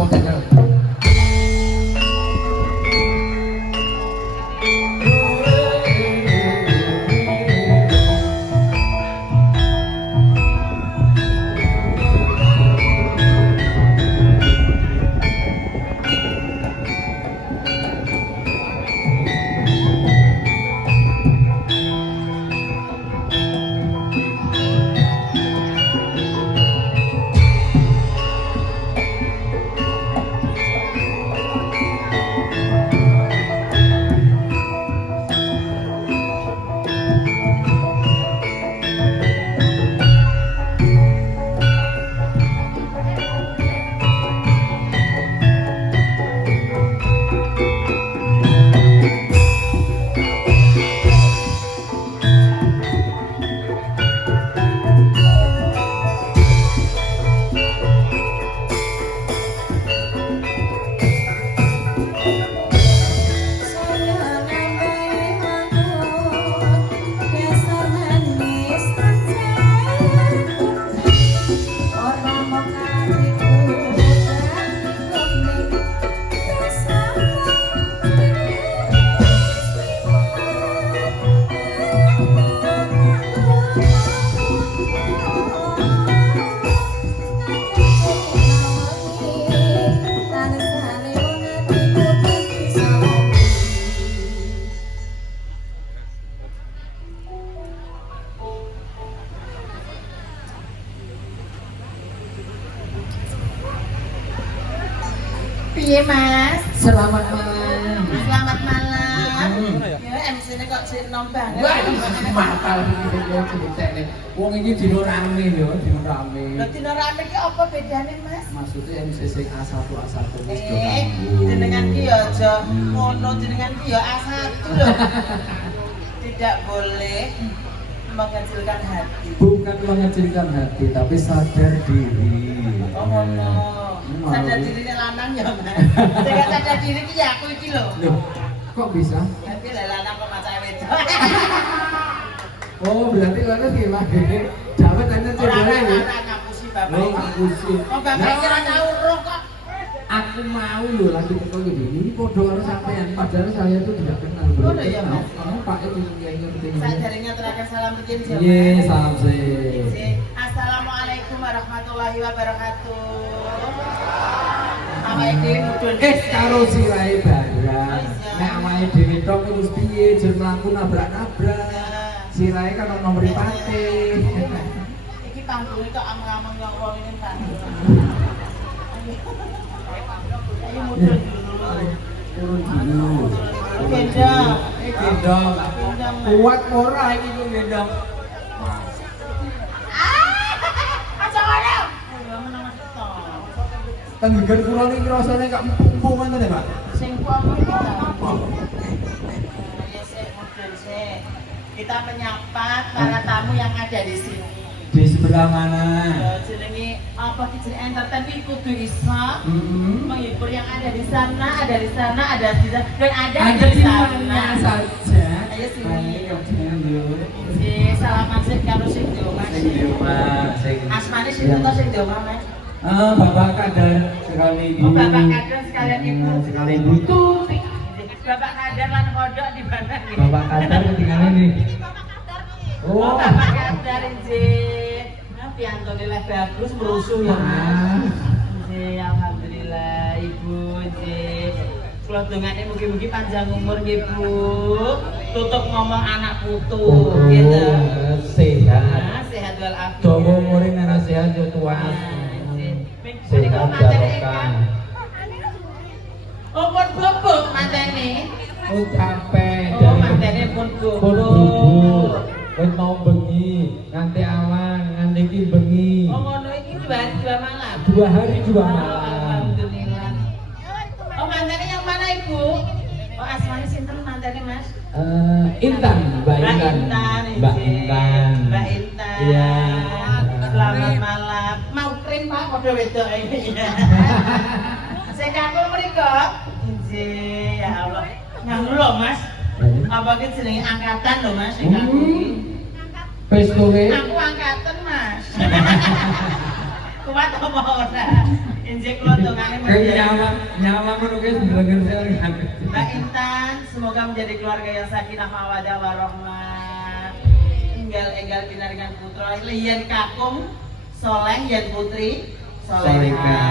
potensial. Piye Mas? Selamat malam. Selamat malam. Ya MC-ne kok sik nom banget. Matal iki ceritane. Wong iki dino rame lho, dino rame. Lha dino rame ki apa bedane Mas? Maksudnya MC sing A1 A1 wis do jenengan ki ya aja ngono, jenengan ki ya A1 lho. Tidak boleh mengecilkan hati. Bukan mengecilkan hati, tapi sadar diri. Oh ngono. Sadar diri nek lanang ya Mas. Sing sadar diri ki ya aku iki lho. Loh, kok bisa? Tapi lek lanang kok maca wedok. Oh, berarti lana gimana? Dapat hanya cedera ya? Ora ngapusi bapak. Oh, ngapusi. Oh, bapak kira tau rokok. Aku mau loh lagi teko gini. Ini podo karo sampean, padahal saya itu tidak kenal. Oh, iya, Mas. Kamu Pak itu yang ngerti. Saya jaringnya terakhir salam begin sih. Iya, salam sih. Assalamualaikum warahmatullahi wabarakatuh. Awake dhewe mudhun. Karo sirahe barang. Nek awake dhewe tok terus piye jen mlaku nabrak-nabrak. Sirahe kan ono mripate. Iki panggung kok amang-amang kok wong ini panggung. Ayo mudhun dulu. Turun dulu. Gendong. Gendong. Kuat ora iki ku gendong. Aja ngono. Ya menang to. Tenggegan kula niki rasane gak empuk ngoten ya, Pak. Sing apa kita? Ya sik mudhun sik. Kita menyapa para tamu yang ada di sini. Di sebelah mana? Jenenge apa ki jenenge entertain iki kudu iso menghibur yang ada di sana, ada di sana, ada di sana, dan ada di sana saja. Ayo sini. Ayo. Salaman sih karo sing di omah. Sing di omah, sing. Asmane sinten to sing di omah, Mas? Bapak Kadar sekali ibu. Oh, Bapak Kadar sekalian ibu. Sekali ibu. Tuti. Bapak Kadar lan kodok di mana nih? Bapak Kadar ketinggalan nih. Oh, Bapak Kadar nggih. Piantone leh bagus merusuh ya, Mas. Nggih, alhamdulillah Ibu nggih. Kula dongane mugi-mugi panjang umur nggih, Bu. Tutup ngomong anak putu gitu. Sehat. Sehat walafiat. Dawa umure nek sehat yo tua. Sehat barokah. Oh, pun bubuk matene. Oh, capek. Oh, matene pun bubuk. Wis mau bengi, nganti awan, nganti iki bengi. Oh, ngono iki 2 hari 2 malam. 2 hari 2 malam. Alhamdulillah. Oh, mantene yang mana, Ibu? Oh, asmane sinten mantene, Mas? Intan, Mbak Intan. Mbak Intan. Mbak Intan. Iya. Selamat malam. Mau krim Pak padha wedoke iki. Sing kakung mriko. Nggih, ya Allah. Nganu lho, Mas. Apa ki jenenge angkatan lho, Mas, sing kakung iki. Wis kowe. Aku angkatan, Mas. Kuat apa ora? Injek kula dongane Kayak nyawa ngono guys bener-bener kan. Mbak Intan, semoga menjadi keluarga yang sakinah mawaddah warahmah. Enggal pinaringan putra liyan kakung soleh yen putri Solika.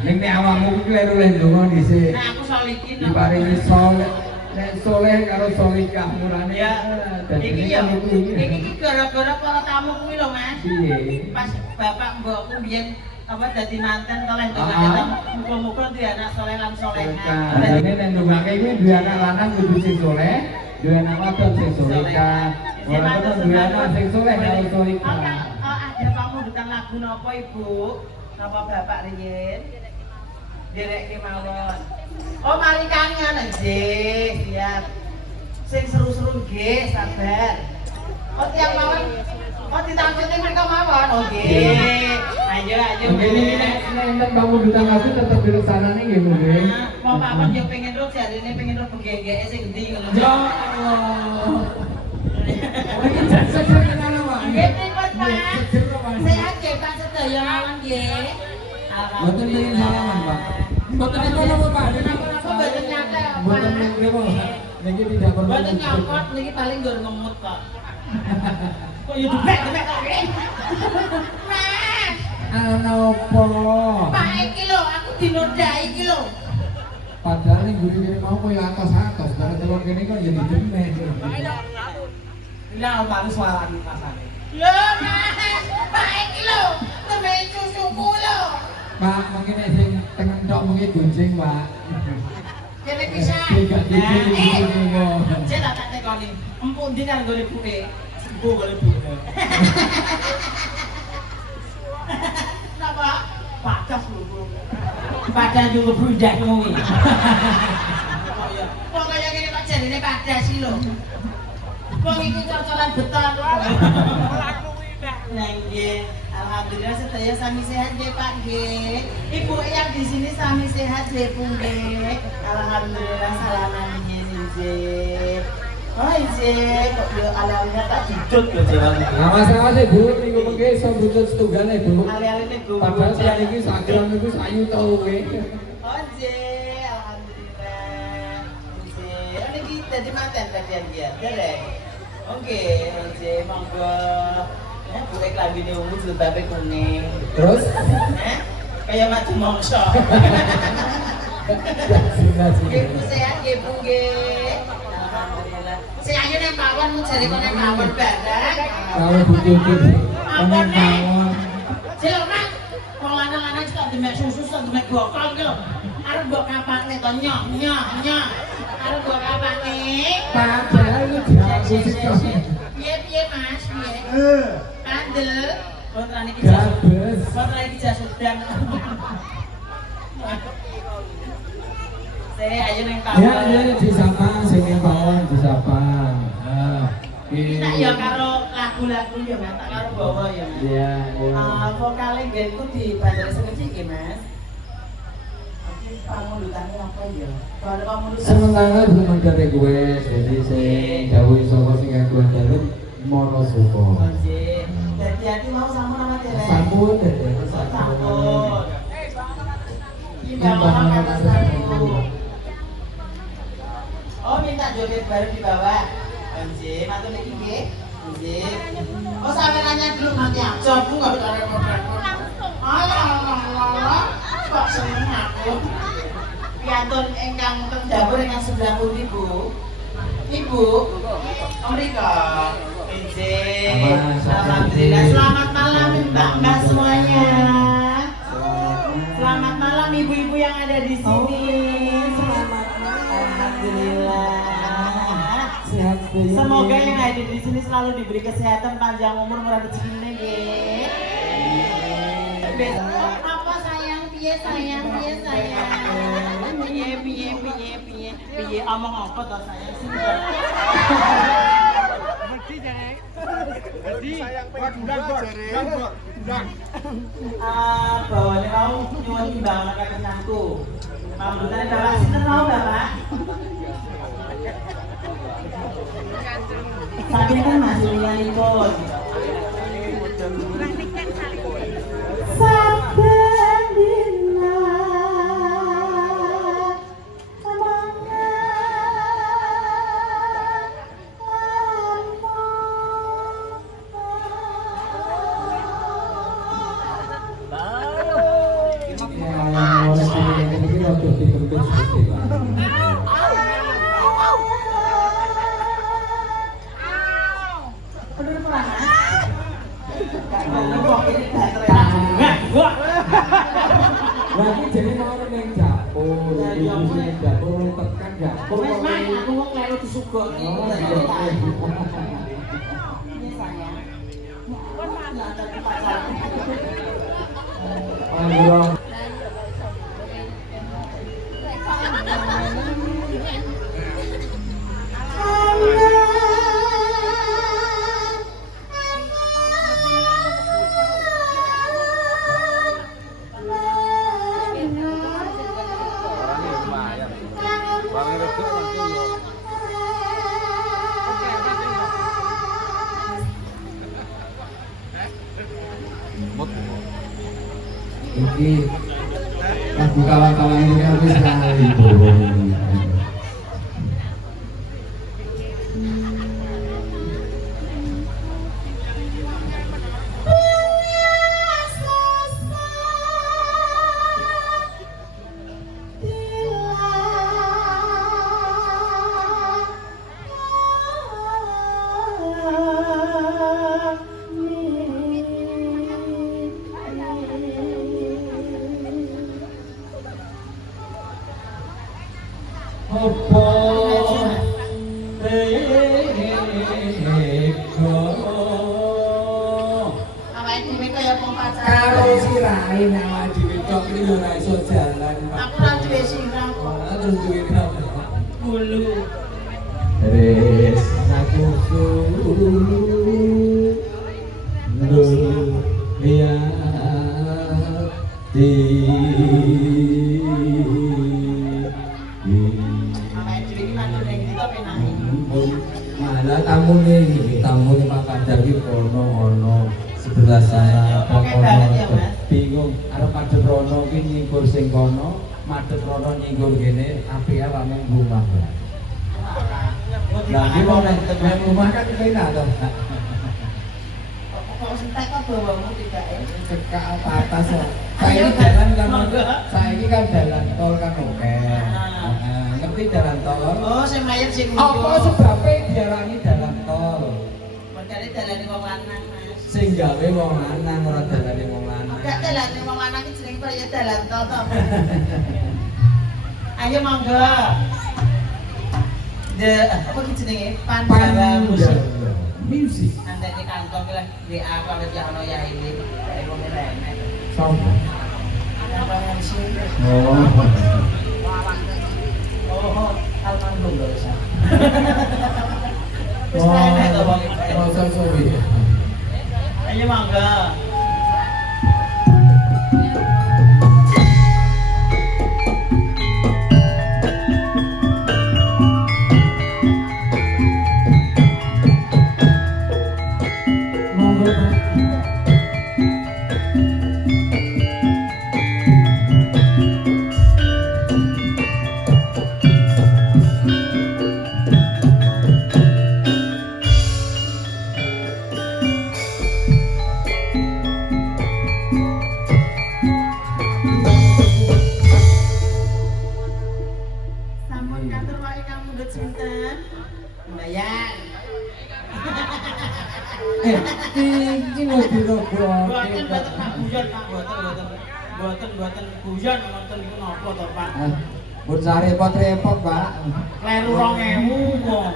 Ning nek awakmu kuwi luwih ndonga dhisik. Nah, aku solikin. Diparingi soleh. Nek soleh karo solika murane. Ya. Iki gara-gara para tamu kuwi lho, Mas. Piye? Pas bapak mbokku biyen apa dadi manten toleh ndonga muga-muga duwe anak soleh lan soleha. Dene nek ndongake kuwi duwe anak lanang kudu sing soleh, duwe anak wadon sing solika. Ora kudu duwe anak sing soleh karo solika. Ada pamundutan lagu napa Ibu? Napa Bapak riyen? Derek kemawon. Oh, mari kangen nggih, siap. Sing seru-seru nggih, sabar. Oh, tiang mawon. Oh, ditampilke mereka mawon. Oh, nggih. Ayo. Ini nek pamundutan lagu tetep dileksanane nggih nggih. Mau papan yo pengen ro jarine pengen ro benggek sing endi ngono. Ya Allah. Oh, iki sejer kenal wae. Nggih, pripun, Pak? Sehat nggih, Pak sedaya mawon nggih. Mboten pengen salaman, Pak. Mboten napa Pak, Kenapa mboten nyate, Pak? mboten napa. Niki tidak perlu. Mboten nyokot niki paling nggon ngemut kok. Kok yo debek kok. Mas, Ana apa? Pak iki lho aku dinodai iki lho. Padahal ning gurine mau koyo atos-atos, bare telur kene kok jadi demen. Lah paling suarane pasane. Lho, Mas, Pak iki lho, temen susuku lho. Pak, mungkin nek sing tengen tok mungkin gunjing, Pak. Kene bisa. Tidak dicuri kok. Saya tak tekoni. Empuk ndi karo gole buke? Sembuh gole buke. Napa? Batas lho. Batas yo ngebrudak ngono iki. Pokoknya ngene kok jarine batas iki lho. Wong iki cocoran beton. Nah, nggih. Alhamdulillah sedaya sami sehat nggih Pak nggih. Ibu yang di sini sami sehat nggih Bu nggih. Alhamdulillah salaman nggih. Oh nggih, kok yo ala-ala tak didut lho jalan. Nah, masalah sih Bu, minggu mengke sambutan setunggale Bu. Ali-ali niku. Padahal saya iki sagram niku sayu to kowe. Oh nggih, alhamdulillah. Nggih, niki dadi manten kalian ya. Derek. Oke, nggih, monggo. Ya, buka klambine ungu jilbabe kuning. Terus? Kayak maju mongso. Ibu sehat nggih, Bu nggih. Alhamdulillah. Sing ayo nang pawon jare kok nang pawon bareng. Kalau butuh Apa nih? pawon. Cilok Mas. Wong lanang-lanang kok demek susu kok demek bokol ki lho. Arep mbok kapakne to nyok. Arep mbok kapakne. Padahal itu jago sih kok. Piye Mas? Piye? Andel. Putrane iki Gabes. Putrane iki jasudang. Ayo nang pawon. Ya, disapa sing ning pawon disapa. Nah, Iki tak ya karo lagu-lagu ya Mas, tak karo bawa ya Mas. Iya, Vokale genku di Bandar Sekeci nggih Mas. Iki pamundutane apa ya? Kalau pamundut sementara belum ada request, jadi saya jauh soko sing aku jalur mono suko. Nggih. Hati-hati mau sampun sama Derek. Sampun deh. Sampun. Iki bawa kata sampun. Oh, minta joget baru dibawa. Nggih, matur niki nggih. Nggih. Oh, sampe nanya dulu nanti aja, Bu enggak bisa repot-repot. Alah, kok seneng aku. Piantun ingkang teng dapur ingkang sebelah pundi, Bu? Ibu, mriko. Nggih. Alhamdulillah. Selamat malam Mbak-mbak semuanya. Selamat malam ibu-ibu yang ada di sini. Selamat malam. Alhamdulillah. Semoga yang ada di sini selalu diberi kesehatan, panjang umur, murah rezeki nggih. Apa sayang? Piye sayang? Piye omong apa to sayang sih? Bawane mau nyuwun timbangan kakek nangku. Pambutan Bapak sinten mau Bapak? Saking kan masih liyanipun. Saben dina ikut seperti Pak. Lagi jadi mau neng dapur, neng dapur tekan dapur. Wes Mak, aku mau kleru disugoki. Ini sayang. Ayo. Ini lagu kawan-kawan ini habis sekali bohong. Apa Awake dhewe kaya wong pacaran. karo sirahe nek awake dhewe tok iki yo ora iso jalan. Aku ora duwe sirah kok. Terus duwe berapa? Bulu. Res aku nur ya di Awake dhewe iki mantul ning ndi to penake. malah tamu nih makan daging ono sebelah sana kono bingung arep madhep rono ki nyingkur sing kono madhep rono nyingkur kene apike rame rumah. Lah iki mau nek rumah kan enak to. Kok sentek kok bawamu tidak ya? Cekak atas ya. Saiki kan jalan tol kan oke. Ngerti jalan tol? Oh, sing mayat sing Apa sebabnya diarani jalan tol? Mergane dalane wong lanang, Mas. Sing gawe wong lanang ora dalane wong lanang. Enggak dalane wong lanang iki jenenge kaya dalan tol to. Ayo monggo. Apa ki jenenge? Pandhawa musik. Music. Andane kantong ki lah WA karo ya ono ya ini. Kayak wong renek. Sopo? Kantong musik. Oh. Oh, almarhum lho Sa. Wis renek to wong iki. Rasa suwi. Ayo monggo. Monggo, Pak. Sampun katur wae kamu mundhut sinten? Mbayang. Iki lho dirobok. Boten Pak guyon Pak, boten guyon wonten niku napa to Pak? Pun sarepot-repot, Pak. Kleru 2000 kok.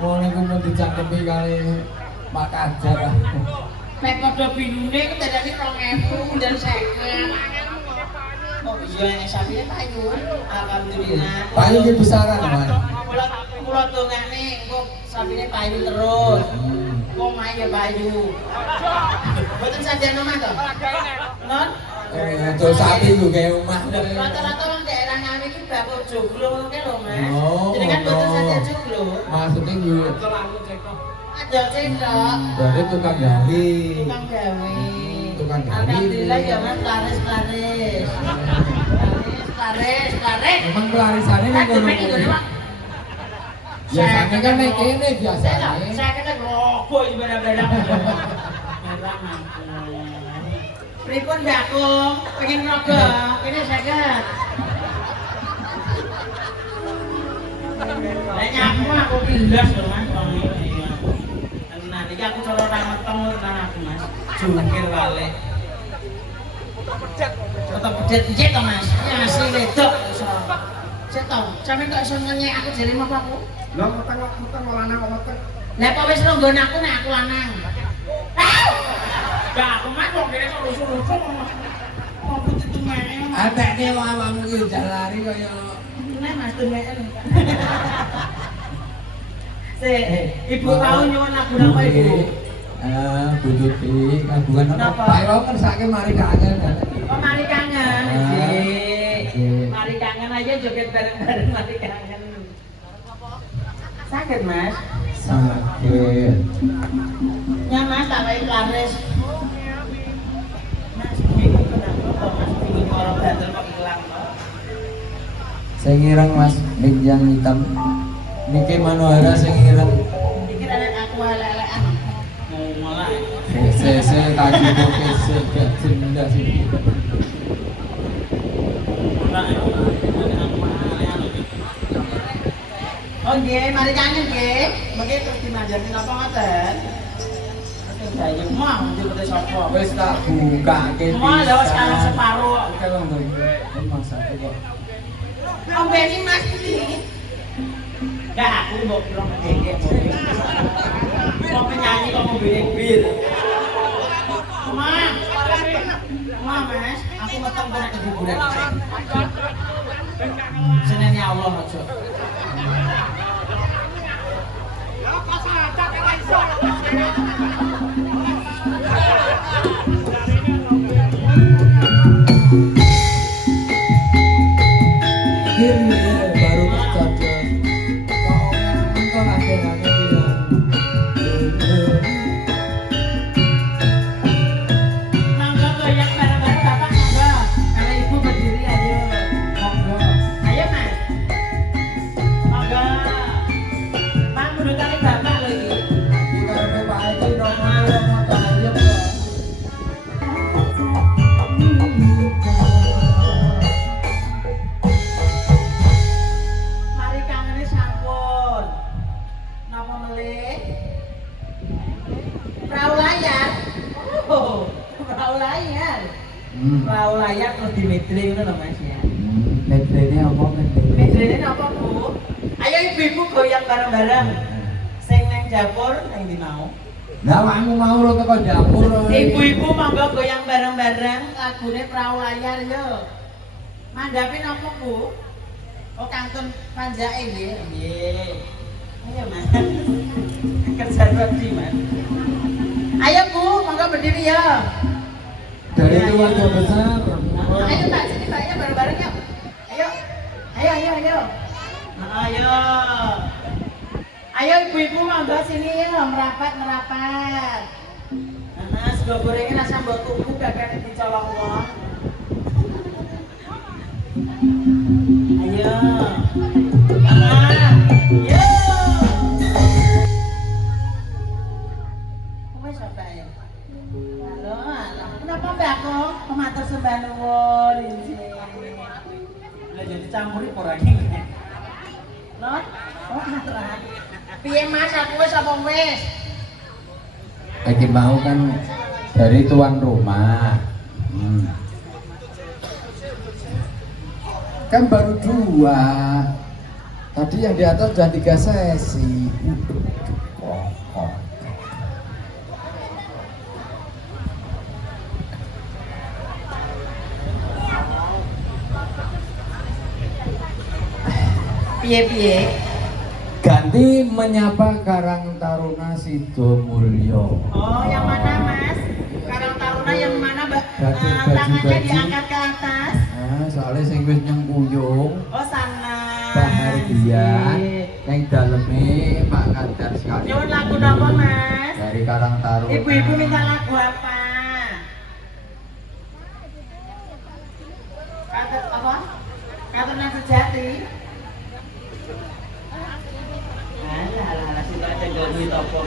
Wong niku mun dicangkepi kali Pak Kajar. Nek padha binune kedadane 2000 dan 50. Oh iya, sampeyan payu. Alhamdulillah. Payu ki besaran, Pak. Kula dongane engko sampine payu terus. Wong main ya payu. Boten sandian omah to? Non? Terus sapi ku gawe omah. Rata-rata wong daerah kami iki bakul joglo ngono lho, Mas. Oh, Jadi kan boten ngono. sandian joglo. Maksudnya gue Ada cendok. berarti tukang gawe. Tukang gawe. Tukang gawe. Alhamdulillah ya Mas, laris. Laris. Emang pelarisannya nih kono kuwi. Biasanya kan nek kene biasanya. Saya kena rogo ibadah-ibadah. Pripun Mbak Kung? Pengen rogo? Ini saged. Lah nyapu aku pindas lho Mas. Nah, iki aku cara ora meteng tenan aku Mas. Jungkir balik. Tetep pedet piye to Mas? Ya asli wedok iso. Cek to, sampe kok iso ngenyek aku jare apa aku? Lah meteng lanang kok meteng. Lah apa wis nunggon aku nek aku lanang. Gak aku Mas kok kene kok lusu-lusu. Kok putih cemene. Ateke wong awakmu ki jalari kaya Nek Mas tuweken. Ibu tahu nyuwun lagu napa Ibu? Bu Tuti, kagungan Napa? Pak Iro kersake mari kangen. Oh mari kangen. Nggih. Mari kangen aja joget bareng-bareng mari kangen. Sakit Mas? Sakit. Ya Mas tak wae laris. Mas bingung kenapa Mas bingung kalau bantal kok ilang kok. Sing ireng Mas, nik yang hitam. Niki Manohara sing ireng. Iki anak aku lelekan. Mau mulai. Sese kaki kese gak jenda sih. Oh nggih, mari kangen nggih. Mengki terus dimanjani napa ngoten? Saya mau njupute sapa? Wis tak bukake. Mau lewat sekarang separuh. Oke Bang Boy. Masak kok. Ombeni Mas iki. Enggak, aku mbok kira ngejengek. Kok penyanyi kok ngombe bir. Ma. Ma Mas, aku meteng kena keguguran. Senene Allah aja. Kiri baru tercatat. Kau engkau akhirnya bilang. Mangga goyang bareng-bareng Bapak mangga. Kalau Ibu berdiri ayo. Monggo. Ayo Mas. Mangga. Pak menurutane Bapak lho iki. Karena Pak Haji nomor motor aja kok. Mari kangene sampun. Napa melih? Perahu layar. Oh, perahu layar. Perahu layar terus di metre ngono lho Mas ya. Metrenya apa metrenya? Metrene napa Bu? Ayo ibu-ibu goyang bareng-bareng. Sing nang dapur nang ndi mau? Lah kamu mau lo teko dapur. Ibu-ibu monggo goyang bareng-bareng lagune perahu layar yo. Mandhape napa Bu? Oh kantun panjake nggih. Nggih. Ayo Mas. Kerja roti Mas. Ayo Bu, monggo berdiri ya. Dari keluarga besar. Ayo Mbak, sini Mbak ya bareng-bareng yuk. Ayo. Ayo. Ayo. Ayo ibu-ibu monggo sini ya, merapat. Nah, sego gorengnya rasa mbok tuku gak dicolong wong. Ayo. Yo. Wes apa ya? Halo. Kenapa Mbak kok matur sembah nuwun iki? Lah jadi campuri ora iki. Not? Oh, aturan. Piye Mas, aku wis apa wis? Lagi mau kan dari tuan rumah. Kan baru 2. Tadi yang di atas sudah 3 sesi. Piye? Ganti menyapa Karang Taruna Sidomulyo. Oh, yang mana Mas? Karang Taruna yang mana, Mbak? Baju-baju. Tangannya diangkat ke atas. Soalnya sing wis nyengkuyung Oh, sana. Pak Hardian yang daleme Pak Kadar sekali. Nyuwun lagu napa, Mas? Dari Karang Taruna. Ibu-ibu minta lagu apa? Kata apa? Kata sejati. Alah, sing tak tinggal duit apa?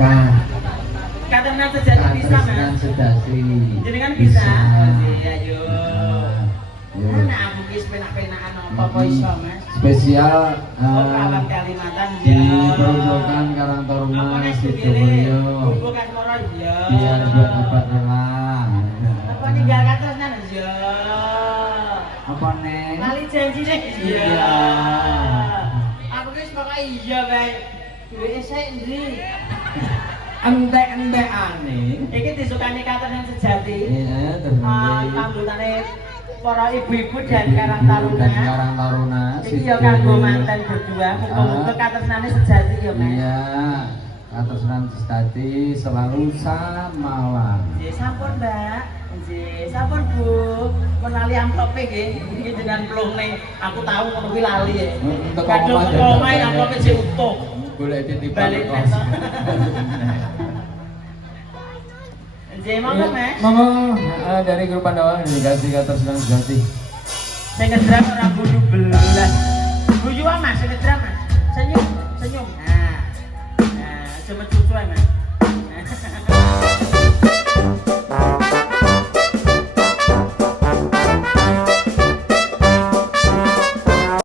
Kan Kata sejati bisa, Trisnan Mas. Sedasi. Jenengan bisa? Bisa. Oke, ayo. Yo. Nah, aku wis penak-penakan apa? Apa iso, Mas? Spesial Oh, kawan Kalimantan di ya. Perujukan Karang Apa Taruna nih Sidoarjo. Bubuk Asmara ya. Biar buat obat lelah. Apa ninggal katresnan ya. Apa nih? Lali janji nih. Iya. Aku wis pokoke iya bae. Duwe sik ndi? Entek-entek aneh. Iki disukani katresnan sejati. Iya, terus nanti. Pambutane para ibu-ibu dan Karang Taruna. Dan Karang Taruna. Iki ya kanggo manten berdua, muga-muga katresnane sejati ya, Mas. Iya. Katresnan sejati selalu samawan. Nggih, sampun, Mbak. Nggih, sampun, Bu. Menali amplopé nggih. Iki dengan plungne. Aku tahu ngono kuwi lali ya. Untuk Kadung omah teko dan omahe amplopé sing utuh. Golek titipan Balik kos. neto. Nggih, monggo, Mas. Monggo dari grup Pandawa dikasih katresnan sejati. Sing ngedram ora bunuh belas. Guyu wae, Mas, sing ngedram, Mas. Senyum, senyum. Nah. Nah, cuma cucu ae, Mas.